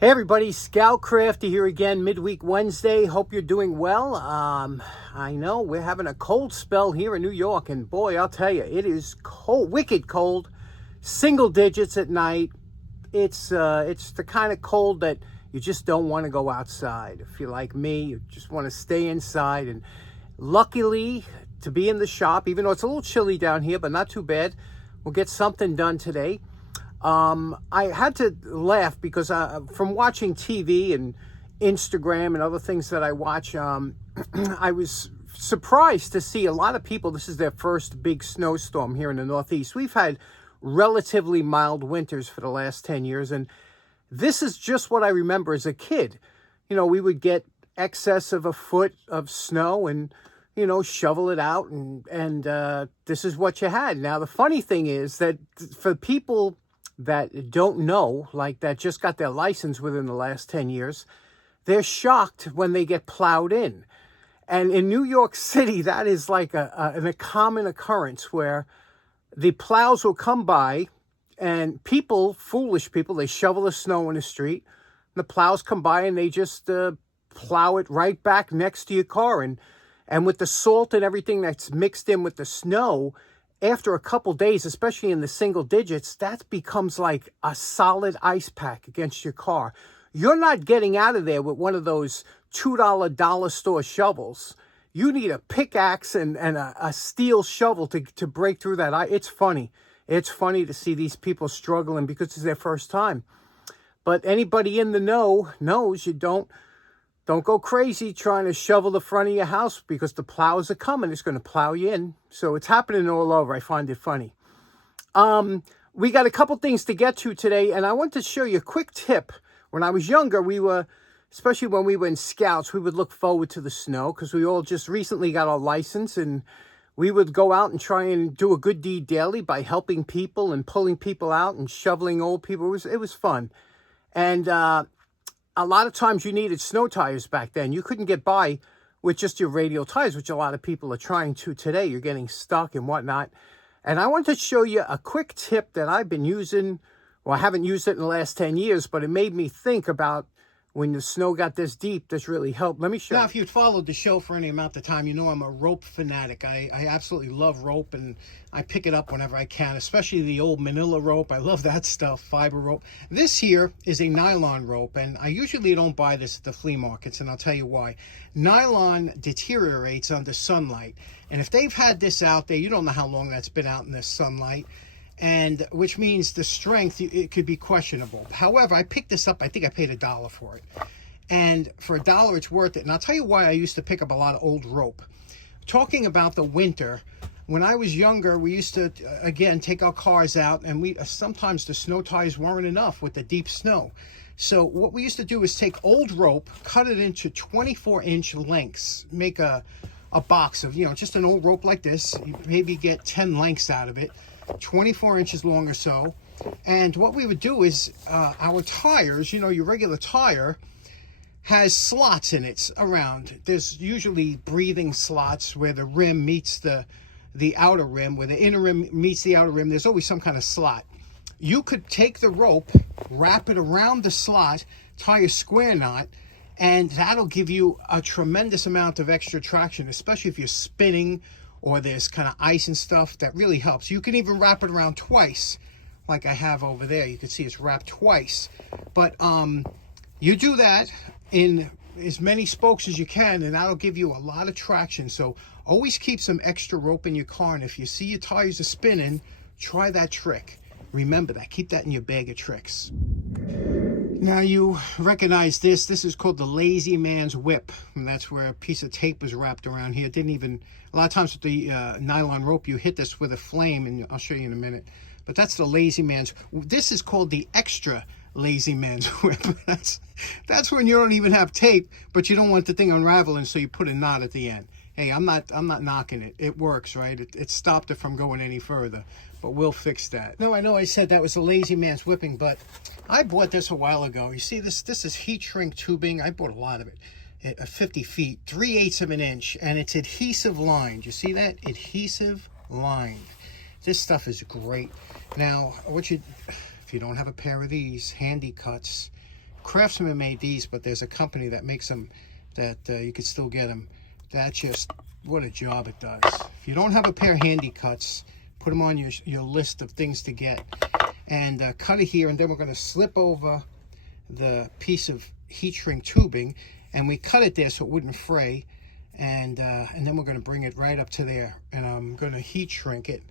Hey everybody, Scout Crafty here again, midweek Wednesday. Hope you're doing well. I know we're having a cold spell here in New York, and boy, I'll tell you, it is cold, wicked cold, single digits at night. It's the kind of cold that you just don't want to go outside. If you're like me, you just want to stay inside. And luckily, to be in the shop, even though it's a little chilly down here, but not too bad, we'll get something done today. I had to laugh because from watching TV and Instagram and other things that I watch, I was surprised to see a lot of people. This is their first big snowstorm here in the Northeast. We've had relatively mild winters for the last 10 years, and this is just what I remember as a kid. You know, we would get excess of a foot of snow and shovel it out, and this is what you had. Now, the funny thing is that for people that don't know, like that just got their license within the last 10 years, they're shocked when they get plowed in. And in New York City, that is like a common occurrence where the plows will come by and people, foolish people, they shovel the snow in the street. The plows come by and they just plow it right back next to your car. And with the salt and everything that's mixed in with the snow, after a couple days, especially in the single digits, that becomes like a solid ice pack against your car. You're not getting out of there with one of those $2 dollar store shovels. You need a pickaxe and a steel shovel to break through that ice. It's funny. It's funny to see these people struggling because it's their first time. But anybody in the know knows you don't go crazy trying to shovel the front of your house because the plows are coming. It's going to plow you in. So it's happening all over. I find it funny. We got a couple things to get to today, and I want to show you a quick tip. When I was younger, especially when we were in Scouts, we would look forward to the snow because we all just recently got our license, and we would go out and try and do a good deed daily by helping people and pulling people out and shoveling old people. It was fun. And a lot of times you needed snow tires back then. You couldn't get by with just your radial tires, which a lot of people are trying to today. You're getting stuck and whatnot. And I want to show you a quick tip that I've been using. Well, I haven't used it in the last 10 years, but it made me think about when the snow got this deep. This really helped. Let me show you. Now, if you've followed the show for any amount of time, you know I'm a rope fanatic. I absolutely love rope, and I pick it up whenever I can, especially the old manila rope. I love that stuff, fiber rope. This here is a nylon rope, and I usually don't buy this at the flea markets, and I'll tell you why. Nylon deteriorates under sunlight, and if they've had this out there, you don't know how long that's been out in the sunlight, and which means the strength, it could be questionable. However, I picked this up. I think I paid $1 for it, and for $1 it's worth it. And I'll tell you why I used to pick up a lot of old rope. Talking about the winter, when I was younger, we used to again take our cars out, and we sometimes the snow tires weren't enough with the deep snow. So what we used to do is take old rope, cut it into 24-inch lengths, make a box of just an old rope like this. You maybe get 10 lengths out of it, 24 inches long or so. And what we would do is our tires, your regular tire has slots in it around. There's usually breathing slots where the rim meets the outer rim, where the inner rim meets the outer rim. There's always some kind of slot. You could take the rope, wrap it around the slot, tie a square knot, and that'll give you a tremendous amount of extra traction, especially if you're spinning or there's kind of ice and stuff. That really helps. You can even wrap it around twice, like I have over there. You can see it's wrapped twice. But you do that in as many spokes as you can, and that'll give you a lot of traction. So always keep some extra rope in your car, and if you see your tires are spinning, try that trick. Remember that. Keep that in your bag of tricks. Now you recognize this. This is called the lazy man's whip, and that's where a piece of tape was wrapped around here. It didn't even, a lot of times with the nylon rope, you hit this with a flame, and I'll show you in a minute. But that's the lazy man's. This is called the extra lazy man's whip. That's when you don't even have tape, but you don't want the thing unraveling, so you put a knot at the end. Hey, I'm not knocking it. It works, right? It stopped it from going any further, but we'll fix that. Now, I know I said that was a lazy man's whipping, but I bought this a while ago. You see, this is heat shrink tubing. I bought a lot of it. 50 feet, 3/8 of an inch, and it's adhesive lined. You see that? Adhesive lined. This stuff is great. Now, if you don't have a pair of these handy cuts, Craftsman made these, but there's a company that makes them that you could still get them. That just, what a job it does. If you don't have a pair of handy cuts, put them on your list of things to get. And cut it here, and then we're going to slip over the piece of heat shrink tubing, and we cut it there so it wouldn't fray. And then we're going to bring it right up to there, and I'm going to heat shrink it,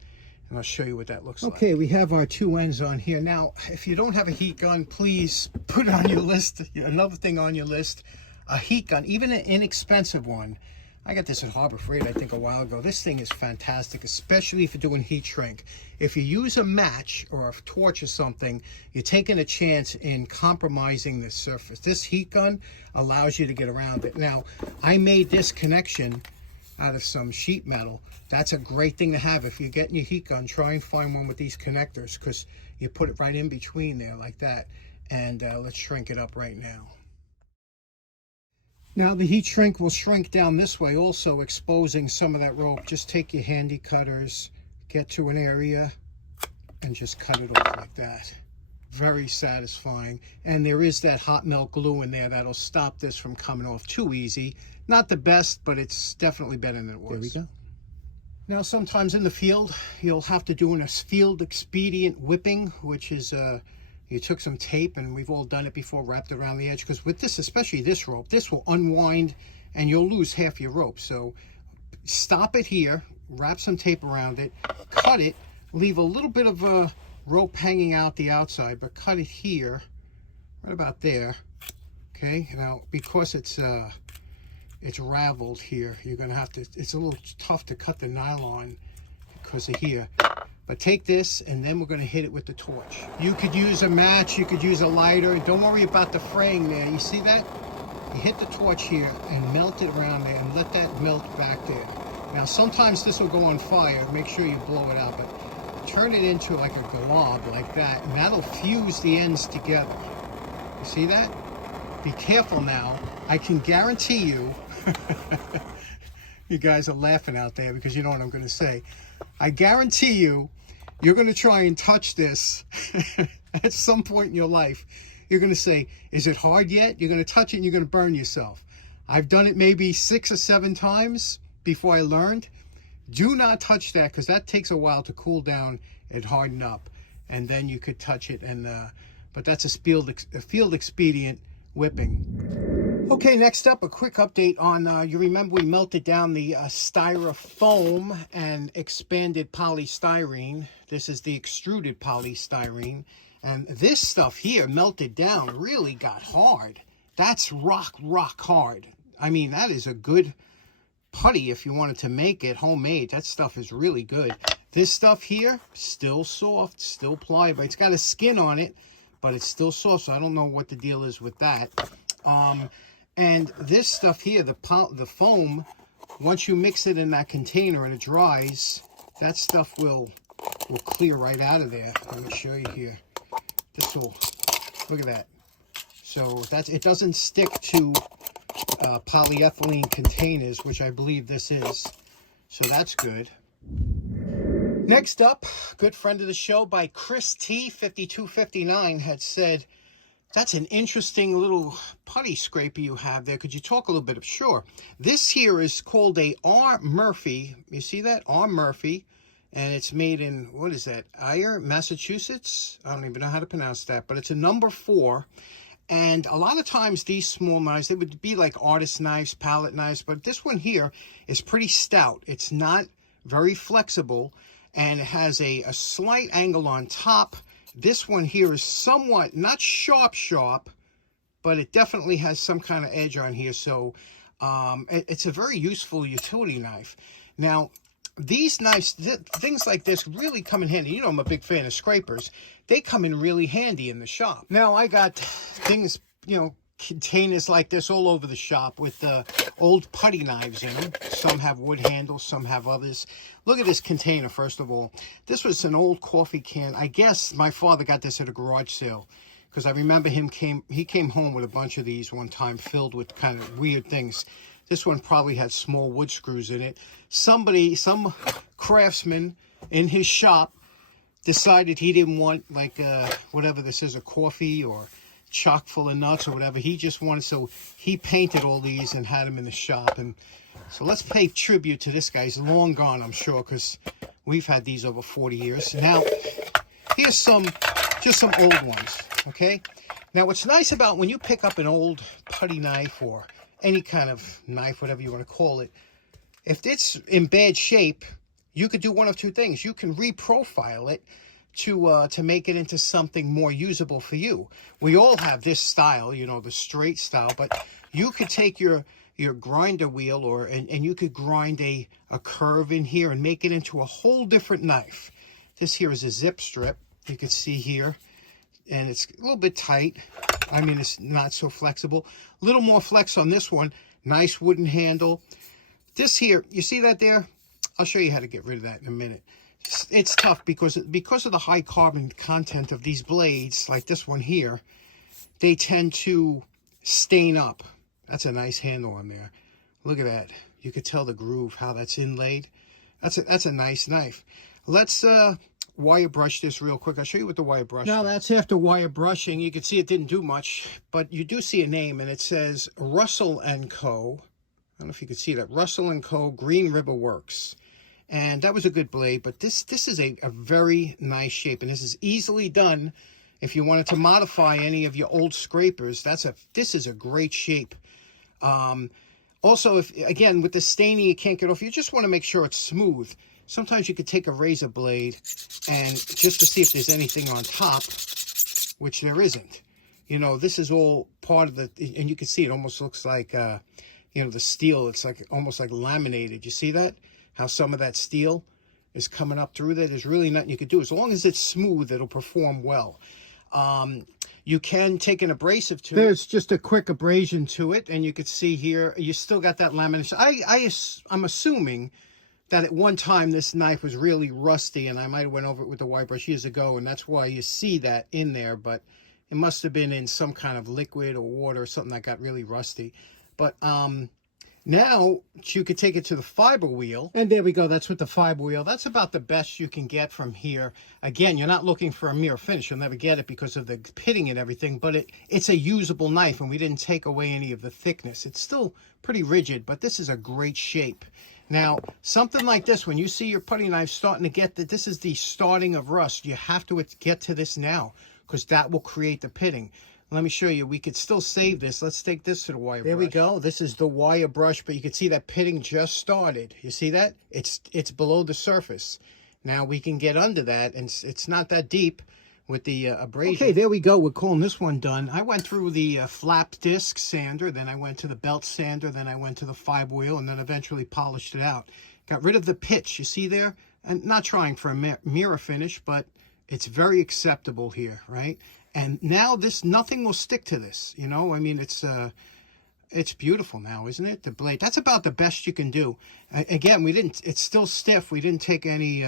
and I'll show you what that looks like. Okay, we have our two ends on here. Now, if you don't have a heat gun, please put it on your list. Another thing on your list, a heat gun, even an inexpensive one. I got this at Harbor Freight, I think, a while ago. This thing is fantastic, especially if you're doing heat shrink. If you use a match or a torch or something, you're taking a chance in compromising the surface. This heat gun allows you to get around it. Now, I made this connection out of some sheet metal. That's a great thing to have. If you're getting your heat gun, try and find one with these connectors, because you put it right in between there like that. And let's shrink it up right now. Now the heat shrink will shrink down this way, also exposing some of that rope. Just take your handy cutters, get to an area, and just cut it off like that. Very satisfying. And there is that hot melt glue in there that'll stop this from coming off too easy. Not the best, but it's definitely better than it was. There we go. Now sometimes in the field, you'll have to do a field expedient whipping, which is you took some tape, and we've all done it before, wrapped it around the edge, because with this, especially this rope, this will unwind and you'll lose half your rope. So stop it here, wrap some tape around it, cut it, leave a little bit of a rope hanging out the outside, but cut it here, right about there. Okay, now because it's raveled here, you're gonna have to, it's a little tough to cut the nylon because of here. But take this, and then we're going to hit it with the torch. You could use a match, you could use a lighter. Don't worry about the fraying there. You see that? You hit the torch here and melt it around there, and let that melt back there. Now, sometimes this will go on fire. Make sure you blow it out, but turn it into like a glob like that, and that'll fuse the ends together. You see that? Be careful now. I can guarantee you, you guys are laughing out there because you know what I'm going to say. I guarantee you, you're going to try and touch this at some point in your life. You're going to say, is it hard yet? You're going to touch it and you're going to burn yourself. I've done it maybe 6 or 7 times before I learned. Do not touch that, because that takes a while to cool down and harden up. And then you could touch it. And but that's a field expedient whipping. Okay, next up, a quick update on, you remember we melted down the styrofoam and expanded polystyrene. This is the extruded polystyrene. And this stuff here melted down, really got hard. That's rock hard. I mean, that is a good putty if you wanted to make it homemade. That stuff is really good. This stuff here, still soft, still pliable. It's got a skin on it, but it's still soft, so I don't know what the deal is with that. And this stuff here, the foam, once you mix it in that container and it dries, that stuff will clear right out of there. Let me show you here. This will, look at that. So it doesn't stick to polyethylene containers, which I believe this is. So that's good. Next up, good friend of the show by Chris T, 5259, had said, that's an interesting little putty scraper you have there. Could you talk a little bit? Sure. This here is called a R. Murphy. You see that? R. Murphy. And it's made in, what is that? Ayer, Massachusetts? I don't even know how to pronounce that. But it's a number 4. And a lot of times these small knives, they would be like artist knives, palette knives. But this one here is pretty stout. It's not very flexible. And it has a slight angle on top. This one here is somewhat, not sharp, but it definitely has some kind of edge on here. So it's a very useful utility knife. Now, these knives, things like this really come in handy. You know, I'm a big fan of scrapers. They come in really handy in the shop. Now, I got things, you know, containers like this all over the shop with old putty knives in them. Some have wood handles, some have others. Look at this container, first of all. This was an old coffee can. I guess my father got this at a garage sale, because I remember he came home with a bunch of these one time filled with kind of weird things. This one probably had small wood screws in it. Some craftsman in his shop decided he didn't want, like, whatever this is, a coffee or chock full of nuts or whatever. He just wanted, so he painted all these and had them in the shop. And so let's pay tribute to this guy. He's long gone, I'm sure, because we've had these over 40 years. Now, here's just some old ones, okay? Now, what's nice about when you pick up an old putty knife or any kind of knife, whatever you want to call it, if it's in bad shape, you could do one of two things. You can reprofile it to make it into something more usable for you. We all have this style, you know, the straight style, but you could take your grinder wheel and you could grind a curve in here and make it into a whole different knife. This here is a zip strip, you can see here, and it's a little bit tight. I mean, it's not so flexible. A little more flex on this one. Nice wooden handle. This here, you see that there? I'll show you how to get rid of that in a minute. It's tough because of the high carbon content of these blades, like this one here, they tend to stain up. That's a nice handle on there. Look at that. You could tell the groove, how that's inlaid. That's a nice knife. Let's wire brush this real quick. I'll show you what the wire brush Now is. that's after wire brushing. You can see it didn't do much, but you do see a name, and it says Russell & Co. I don't know if you could see that. Russell & Co. Green River Works. And that was a good blade, but this is a very nice shape, and this is easily done. If you wanted to modify any of your old scrapers, this is a great shape. Also, if again with the staining you can't get off, you just want to make sure it's smooth. Sometimes you could take a razor blade and just to see if there's anything on top, which there isn't. You know, this is all part of the, and you can see it almost looks like you know, the steel. It's like almost like laminated. You see that? How some of that steel is coming up through there. There's really nothing you could do. As long as it's smooth, it'll perform well. You can take an abrasive to it. There's just a quick abrasion to it, and you can see here, you still got that lamination. I'm assuming that at one time this knife was really rusty, and I might have went over it with the wire brush years ago, and that's why you see that in there, but it must have been in some kind of liquid or water or something that got really rusty. But now you could take it to the fiber wheel. And there we go. That's with the fiber wheel. That's about the best you can get from here. Again, you're not looking for a mirror finish. You'll never get it because of the pitting and everything, but it's a usable knife, and we didn't take away any of the thickness. It's still pretty rigid, but this is a great shape. Now, something like this, when you see your putty knife starting to get that, this is the starting of rust. You have to get to this now because that will create the pitting. Let me show you. We could still save this. Let's take this to the wire brush. There we go. This is the wire brush, but you can see that pitting just started. You see that? It's below the surface. Now we can get under that, and it's not that deep with the abrasion. Okay, there we go. We're calling this one done. I went through the flap disc sander, then I went to the belt sander, then I went to the fiber wheel, and then eventually polished it out. Got rid of the pitch, you see there? And not trying for a mirror finish, but it's very acceptable here, right? And now nothing will stick to this, you know? I mean, it's beautiful now, isn't it? The blade, that's about the best you can do. Again, it's still stiff. We didn't take any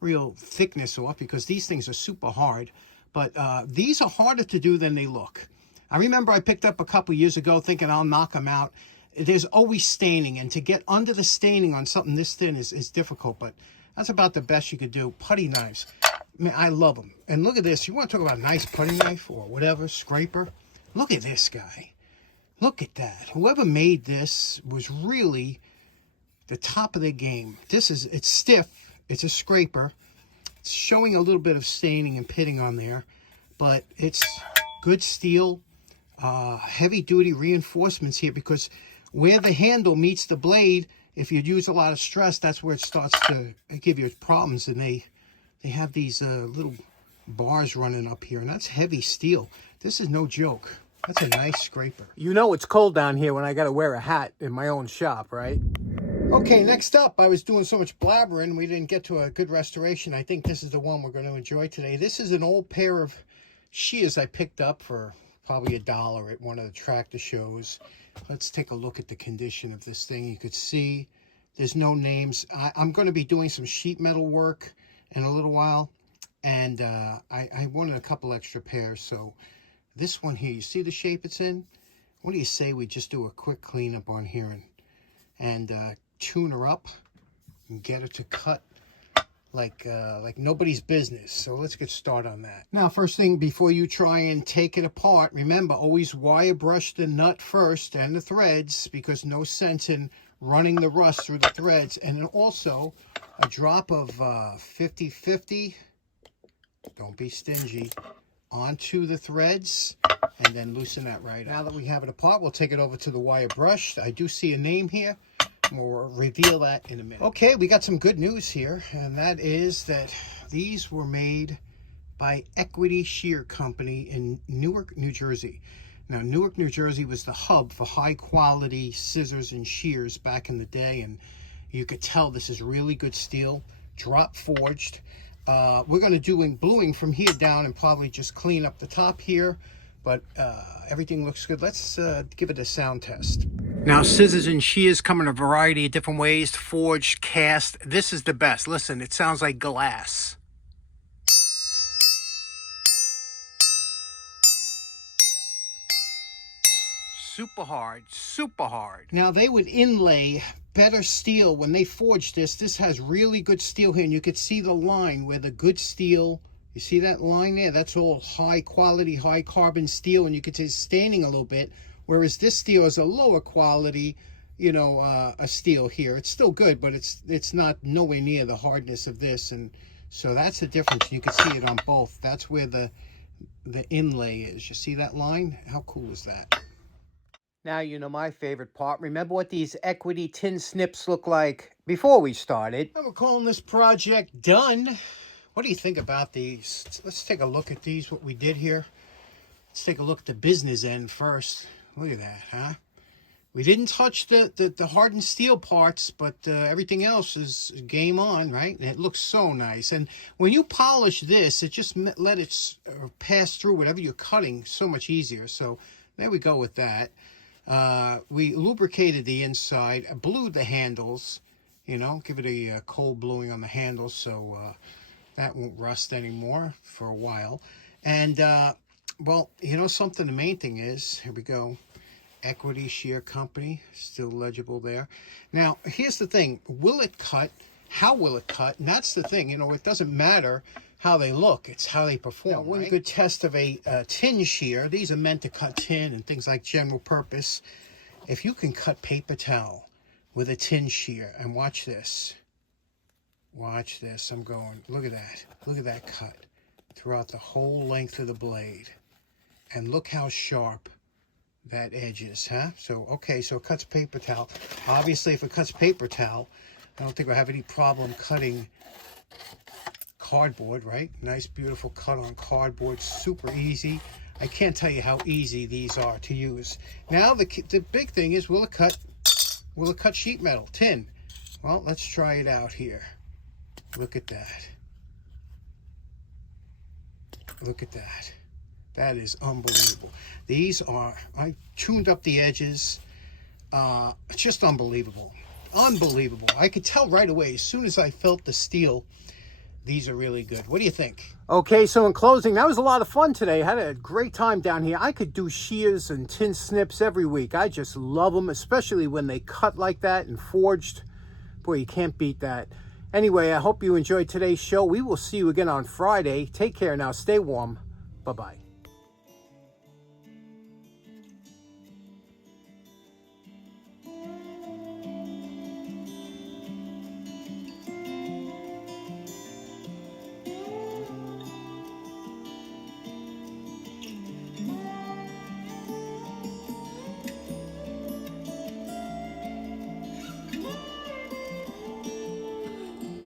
real thickness off because these things are super hard. But these are harder to do than they look. I remember I picked up a couple years ago thinking I'll knock them out. There's always staining, and to get under the staining on something this thin is difficult, but that's about the best you could do. Putty knives. Man, I love them. And look at this. You want to talk about a nice putty knife or whatever, scraper? Look at this guy. Look at that. Whoever made this was really the top of their game. It's stiff. It's a scraper. It's showing a little bit of staining and pitting on there, but it's good steel, heavy-duty reinforcements here, because where the handle meets the blade, if you use a lot of stress, that's where it starts to give you problems, and they have these little bars running up here, and that's heavy steel. This is no joke. That's a nice scraper. You know it's cold down here when I got to wear a hat in my own shop, right? Okay, next up, I was doing so much blabbering, we didn't get to a good restoration. I think this is the one we're going to enjoy today. This is an old pair of shears I picked up for probably $1 at one of the tractor shows. Let's take a look at the condition of this thing. You could see there's no names. I'm going to be doing some sheet metal work in a little while, and I wanted a couple extra pairs. So this one here, you see the shape it's in? What do you say we just do a quick cleanup on here and tune her up and get her to cut like nobody's business. So let's get started on that. Now, first thing, before you try and take it apart, remember, always wire brush the nut first and the threads, because no sense in running the rust through the threads. And then also a drop of 50-50, don't be stingy, onto the threads, and then loosen that right out. Now that we have it apart, we'll take it over to the wire brush. I do see a name here. We'll reveal that in a minute. Okay, we got some good news here, and that is that these were made by Equity Shear Company in Newark, New Jersey. Now, Newark, New Jersey was the hub for high-quality scissors and shears back in the day, and you could tell this is really good steel, drop forged. We're going to do bluing from here down and probably just clean up the top here, but everything looks good. Let's give it a sound test. Now, scissors and shears come in a variety of different ways, forged, cast. This is the best. Listen, it sounds like glass. Super hard, super hard. Now, they would inlay better steel when they forged this. This has really good steel here, and you could see the line where the good steel, you see that line there? That's all high quality, high carbon steel, and you could see it's staining a little bit. Whereas this steel is a lower quality, you know, a steel here. It's still good, but it's not nowhere near the hardness of this. And so that's the difference. You can see it on both. That's where the inlay is. You see that line? How cool is that? Now, you know my favorite part. Remember what these Equity tin snips look like before we started? And we're calling this project done. What do you think about these? Let's take a look at these, what we did here. Let's take a look at the business end first. Look at that, huh? We didn't touch the hardened steel parts, but everything else is game on, right? And it looks so nice. And when you polish this, it just let it pass through whatever you're cutting so much easier. So there we go with that. We lubricated the inside, blued the handles, you know, give it a cold bluing on the handles so that won't rust anymore for a while. And, well, you know something, the main thing is, here we go, Equity Shear Company, still legible there. Now, here's the thing, will it cut? How will it cut? And that's the thing, you know, it doesn't matter how they look, it's how they perform. Now, one good test of a tin shear, these are meant to cut tin and things like general purpose. If you can cut paper towel with a tin shear, and watch this, I'm going, look at that cut throughout the whole length of the blade. And look how sharp that edge is, huh? So, okay, so it cuts paper towel. Obviously, if it cuts paper towel, I don't think we'll have any problem cutting cardboard, right? Nice, beautiful cut on cardboard, super easy. I can't tell you how easy these are to use. Now, the big thing is, will it cut sheet metal, tin? Well, let's try it out here. Look at that. Look at that. That is unbelievable. These are, I tuned up the edges. It's just unbelievable. Unbelievable. I could tell right away, as soon as I felt the steel, these are really good. What do you think? Okay, so in closing, that was a lot of fun today. I had a great time down here. I could do shears and tin snips every week. I just love them, especially when they cut like that and forged. Boy, you can't beat that. Anyway, I hope you enjoyed today's show. We will see you again on Friday. Take care now. Stay warm. Bye-bye.